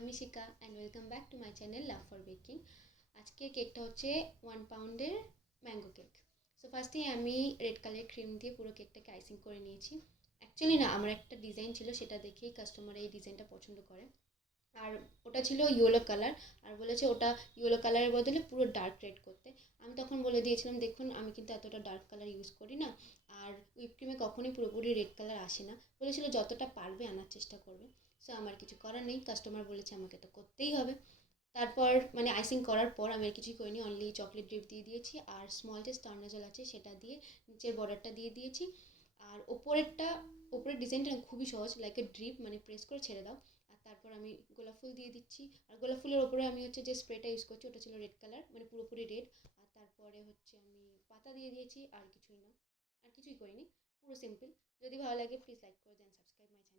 আমি শিকা and welcome back to my channel love for baking. আজকে কেকটা হচ্ছে 1 পাউন্ডের ম্যাঙ্গো কেক। সো ফার্স্টেই আমি রেড কালার ক্রিম দিয়ে পুরো কেকটাকে আইসিং করে নিয়েছি। অ্যাকচুয়ালি না, আমার একটা ডিজাইন ছিল, সেটা দেখেই কাস্টমার এই ডিজাইনটা পছন্দ করে। আর ওটা ছিল ইয়েলো কালার, আর বলেছে ওটা ইয়েলো কালারের বদলে পুরো ডার্ক রেড করতে। আমি তখন বলে দিয়েছিলাম, দেখুন আমি কিন্তু এতটা ডার্ক কালার ইউজ করি না, আর হুইপ ক্রিমে কখনোই পুরোপুরি রেড কালার আসে না। বলেছিল যতটা পারবে আনার চেষ্টা করবে। সো আমার কিছু করার নেই, কাস্টমার বলেছে আমাকে তো করতেই হবে। তারপর মানে আইসিং করার পর আমি আর কিছুই করিনি, অনলি চকলেট ড্রিপ দিয়ে দিয়েছি আর স্মল যে স্টার নোজল আছে সেটা দিয়ে নিচের বর্ডারটা দিয়ে দিয়েছি। আর ওপরের ডিজাইনটা খুবই সহজ, লাইক এ ড্রিপ, মানে প্রেস করে ছেড়ে দাও। আর তারপর আমি গোলাপ ফুল দিয়ে দিচ্ছি। আর গোলাপ ফুলের ওপরে আমি হচ্ছে যে স্প্রেটা ইউজ করছি ওটা ছিল রেড কালার, মানে পুরোপুরি রেড। আর তারপরে হচ্ছে আমি পাতা দিয়ে দিয়েছি, আর কিছুই না, আর কিছুই করিনি, পুরো সিম্পল। যদি ভালো লাগে প্লিজ লাইক করে দেন, সাবস্ক্রাইব মাই চ্যানেল।